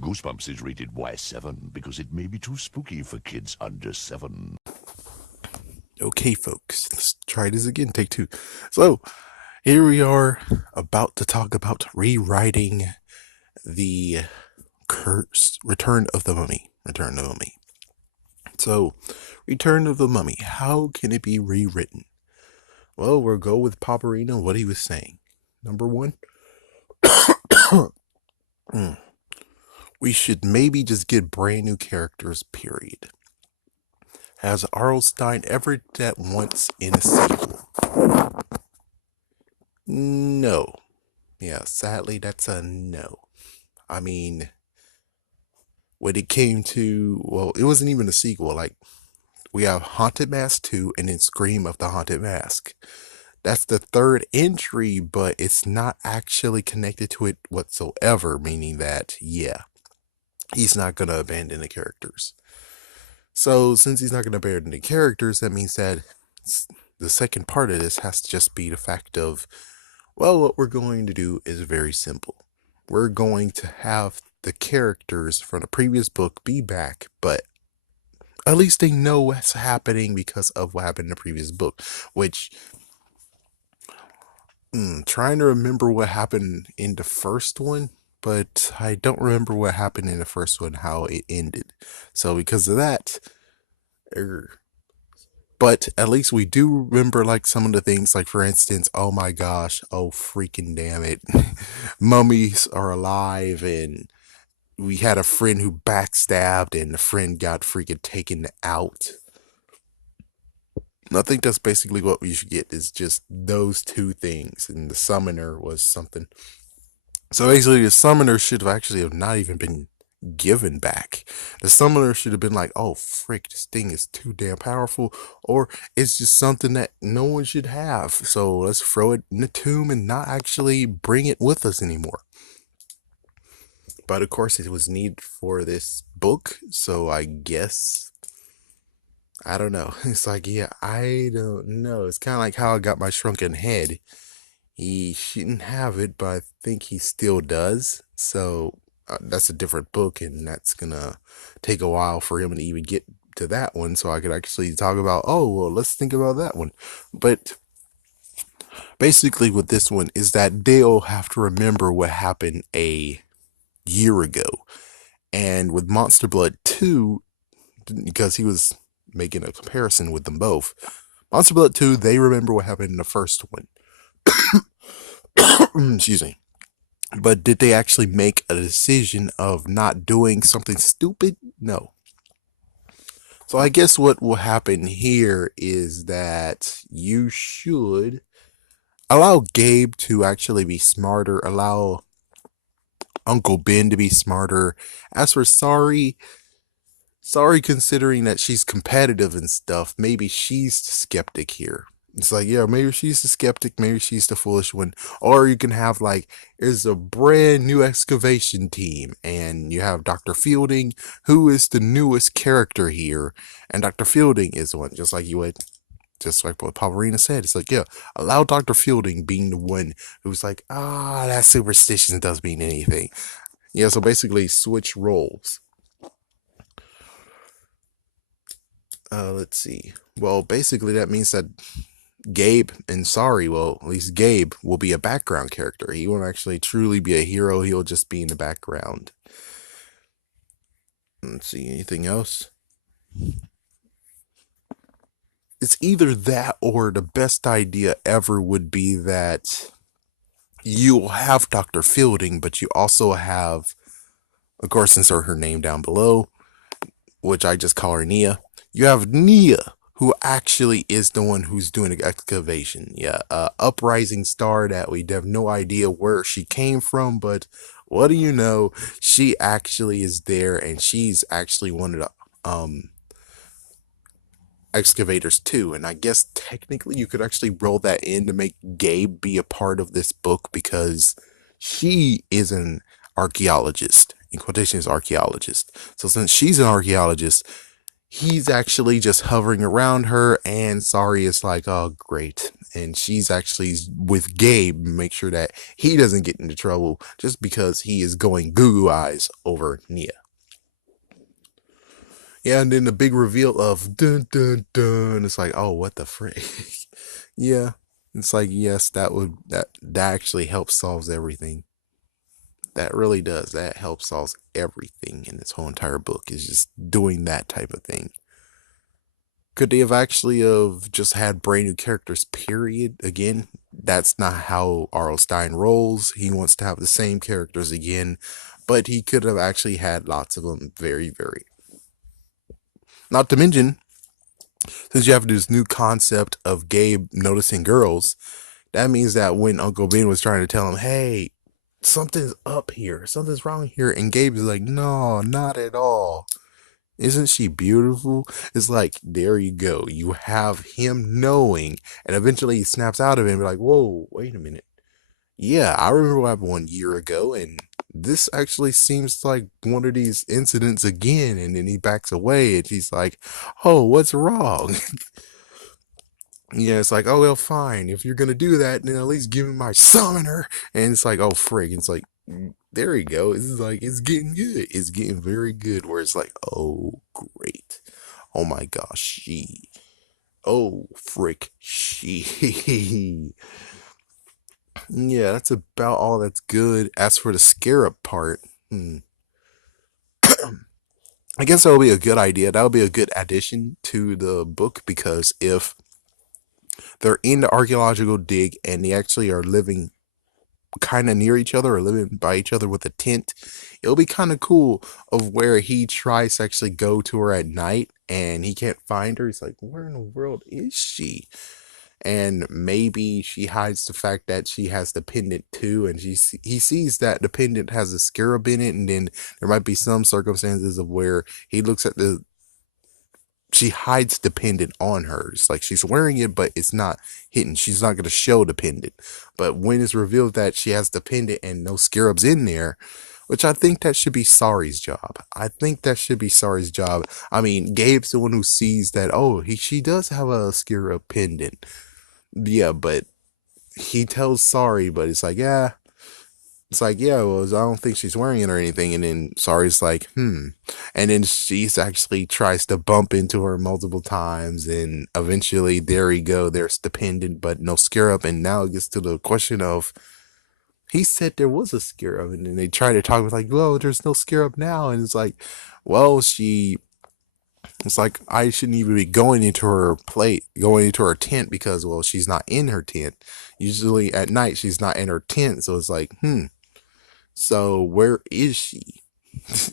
Goosebumps is rated Y7 because it may be too spooky for kids under 7. Okay, folks, let's try this again. Take two. So, here we are about to talk about rewriting the cursed Return of the Mummy. Return of the Mummy. So, Return of the Mummy. How can it be rewritten? Well, we'll go with Paparino, what he was saying. Number one, we should maybe just get brand new characters, period. Has Arlstein ever did that once in a sequel? No. Yeah, sadly, that's a no. I mean, when it came to, well, it wasn't even a sequel. Like, we have Haunted Mask 2 and then Scream of the Haunted Mask. That's the third entry, but it's not actually connected to it whatsoever, meaning that, yeah, he's not going to abandon the characters. So, since he's not going to abandon the characters, that means that the second part of this has to just be the fact of, well, what we're going to do is very simple. We're going to have the characters from the previous book be back, but at least they know what's happening because of what happened in the previous book. Which, trying to remember what happened in the first one, but I don't remember what happened in the first one, how it ended. So because of that, but at least we do remember like some of the things, like for instance, oh my gosh, oh freaking damn it, mummies are alive, and we had a friend who backstabbed, and the friend got freaking taken out. I think that's basically what we should get, is just those two things, and the summoner was something. So basically, the summoner should have actually have not even been given back. The summoner should have been like, oh frick, this thing is too damn powerful, or it's just something that no one should have. So let's throw it in the tomb and not actually bring it with us anymore. But of course, it was needed for this book, so I guess I don't know. It's like, yeah, I don't know. It's kind of like how I got my shrunken head. He shouldn't have it, but I think he still does. So that's a different book, and that's gonna take a while for him to even get to that one. So I could actually talk about, oh, well, let's think about that one. But basically, with this one, is that they'll have to remember what happened a year ago. And with Monster Blood 2, because he was making a comparison with them both, Monster Blood 2, they remember what happened in the first one. Excuse me. But did they actually make a decision of not doing something stupid? No. So I guess what will happen here is that you should allow Gabe to actually be smarter, allow Uncle Ben to be smarter. As for Sorry, considering that she's competitive and stuff, maybe she's the skeptic here. It's like, yeah, maybe she's the skeptic, maybe she's the foolish one. Or you can have, like, there's a brand new excavation team, and you have Dr. Fielding, who is the newest character here. And Dr. Fielding is the one, just like what Pavarina said. It's like, yeah, allow Dr. Fielding being the one who's like, that superstition doesn't mean anything. Yeah, so basically switch roles. Let's see. Well, basically that means that Gabe and Sorry, well, at least Gabe will be a background character. He won't actually truly be a hero. He'll just be in the background. Let's see, anything else? It's either that, or the best idea ever would be that you'll have Dr. Fielding, but you also have, of course, since her name down below, which I just call her Nia, you have Nia, who actually is the one who's doing the excavation. Yeah, uprising star that we have no idea where she came from, but what do you know? She actually is there, and she's actually one of the excavators too. And I guess technically you could actually roll that in to make Gabe be a part of this book, because she is an archaeologist. In quotations, archaeologist. So since she's an archaeologist, he's actually just hovering around her, and Sorry is like, oh, great. and she's actually with Gabe, make sure that he doesn't get into trouble just because he is going goo goo eyes over Nia. Yeah, and then the big reveal of dun dun dun. It's like, oh, what the frick? Yeah, it's like, yes, that actually helps solves everything. That really does. That helps solves everything in this whole entire book. Is just doing that type of thing. Could they have actually have just had brand new characters? Period. Again, that's not how R.L. Stein rolls. He wants to have the same characters again, but he could have actually had lots of them. Very, very. Not to mention, since you have this new concept of Gabe noticing girls, that means that when Uncle Ben was trying to tell him, hey, something's up here, something's wrong here, and Gabe is like, no, not at all. Isn't she beautiful? It's like, there you go. You have him knowing, and eventually he snaps out of it and be like, whoa, wait a minute. Yeah, I remember what happened 1 year ago, and this actually seems like one of these incidents again. And then he backs away, and she's like, oh, what's wrong? Yeah, it's like, oh, well, fine. If you're gonna do that, then at least give me my summoner. And it's like, oh, frig. It's like, there you go. It's like, it's getting good. It's getting very good. Where it's like, oh, great. Oh my gosh, she. Oh, frick, she. Yeah, that's about all that's good. As for the scarab part, I guess that would be a good idea. That would be a good addition to the book because if they're in the archaeological dig and they actually are living kind of near each other or living by each other with a tent, it'll be kind of cool of where he tries to actually go to her at night and he can't find her. He's like, where in the world is she? And maybe she hides the fact that she has the pendant too, and he sees that the pendant has a scarab in it, and then there might be some circumstances of where he looks at the she hides the pendant on her. It's like she's wearing it, but it's not hidden. She's not going to show the pendant. But when it's revealed that she has the pendant and no scarabs in there, which I think that should be Sari's job. I think that should be Sari's job. I mean, Gabe's the one who sees that, oh, she does have a scarab pendant. Yeah, but he tells Sari, but it's like, yeah, it's like, yeah, well, I don't think she's wearing it or anything. And then Sari's like, hmm. And then she's actually tries to bump into her multiple times. And eventually, there you go. There's the pendant, but no scarab. And now it gets to the question of, he said there was a scarab. And then they try to talk with, like, well, there's no scarab now. And it's like, well, it's like, I shouldn't even be going into her tent because, well, she's not in her tent. Usually at night, she's not in her tent. So it's like, so where is she?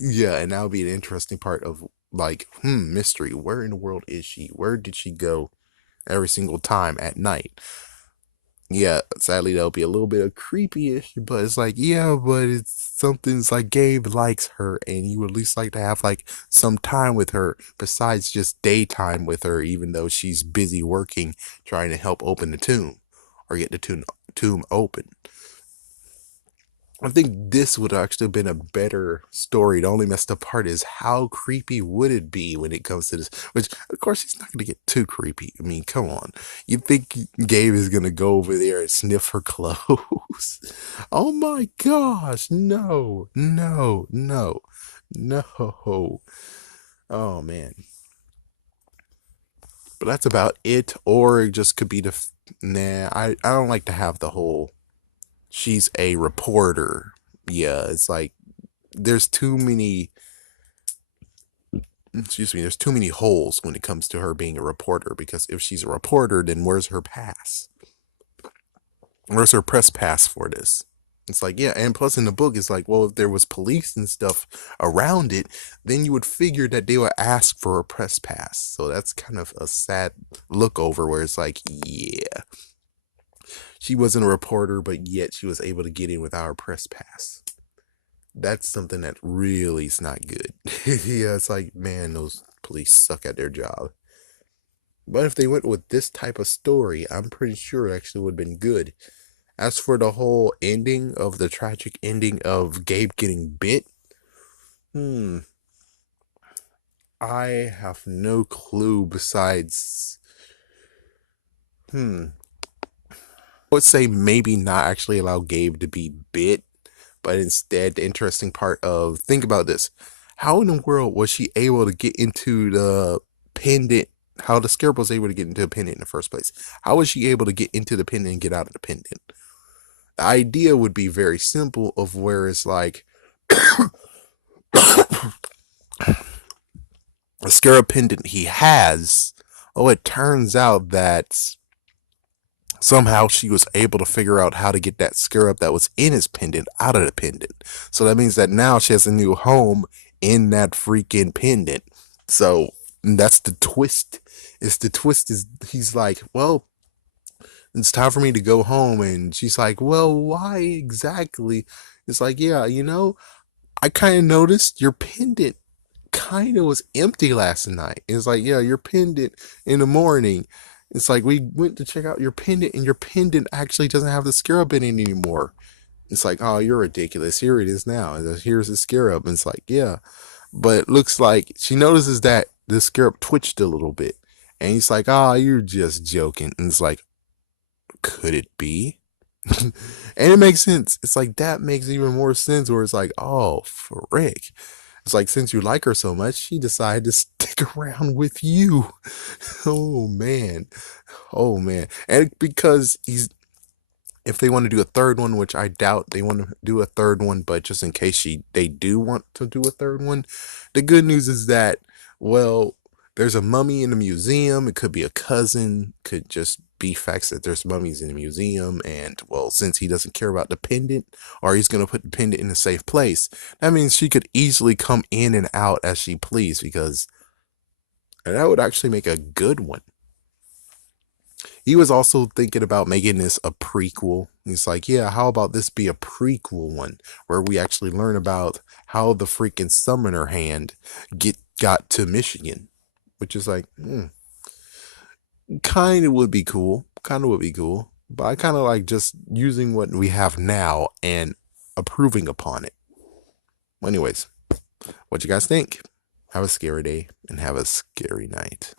Yeah, and that would be an interesting part of like, mystery. Where in the world is she? Where did she go every single time at night? Yeah, sadly that'll be a little bit of creepy-ish, but it's like, yeah, but it's something's like Gabe likes her and he would at least like to have like some time with her besides just daytime with her, even though she's busy working trying to help open the tomb or get the tomb open. I think this would actually have been a better story. The only messed up part is how creepy would it be when it comes to this? Which, of course, he's not going to get too creepy. I mean, come on. You think Gabe is going to go over there and sniff her clothes? Oh my gosh. No, no, no, no. Oh man. But that's about it. Or it just could be nah, I don't like to have the whole she's a reporter. Yeah, it's like there's too many there's too many holes when it comes to her being a reporter because if she's a reporter, then where's her pass? Where's her press pass for this? It's like, yeah, and plus in the book, it's like, well, if there was police and stuff around it, then you would figure that they would ask for a press pass. So that's kind of a sad look over where it's like, yeah, she wasn't a reporter, but yet she was able to get in without her press pass. That's something that really is not good. Yeah, it's like, man, those police suck at their job. But if they went with this type of story, I'm pretty sure it actually would have been good. As for the whole ending of the tragic ending of Gabe getting bit, I have no clue besides, would say maybe not actually allow Gabe to be bit, but instead the interesting part of think about this. How in the world was she able to get into the pendant? How the scarab was able to get into the pendant in the first place? How was she able to get into the pendant and get out of the pendant? The idea would be very simple of where it's like a scarab pendant he has. Oh, it turns out that somehow she was able to figure out how to get that scarab that was in his pendant out of the pendant. So that means that now she has a new home in that freaking pendant. So that's the twist. Is the twist is he's like, well, it's time for me to go home, and she's like, well, why exactly? It's like, yeah, I kind of noticed your pendant kind of was empty last night. It's like, yeah, your pendant in the morning. It's like we went to check out your pendant, and your pendant actually doesn't have the scarab in it anymore. It's like, oh, you're ridiculous. Here it is now. Here's the scarab. And it's like, yeah. But it looks like she notices that the scarab twitched a little bit. And he's like, oh, you're just joking. And it's like, could it be? And it makes sense. It's like that makes even more sense where it's like, oh, frick. It's like since you like her so much, she decided to stick around with you. Oh man. Oh man. And because if they want to do a third one, which I doubt they want to do a third one, but just in case they do want to do a third one, the good news is that, well, there's a mummy in the museum. It could be a cousin, could just be facts that there's mummies in the museum. And well, since he doesn't care about the pendant, or he's going to put the pendant in a safe place, that means she could easily come in and out as she please, because that would actually make a good one. He was also thinking about making this a prequel. He's like, yeah, how about this be a prequel one where we actually learn about how the freaking summoner hand got to Michigan, which is like, kind of would be cool. Kind of would be cool. But I kind of like just using what we have now and approving upon it. Anyways, what you guys think? Have a scary day and have a scary night.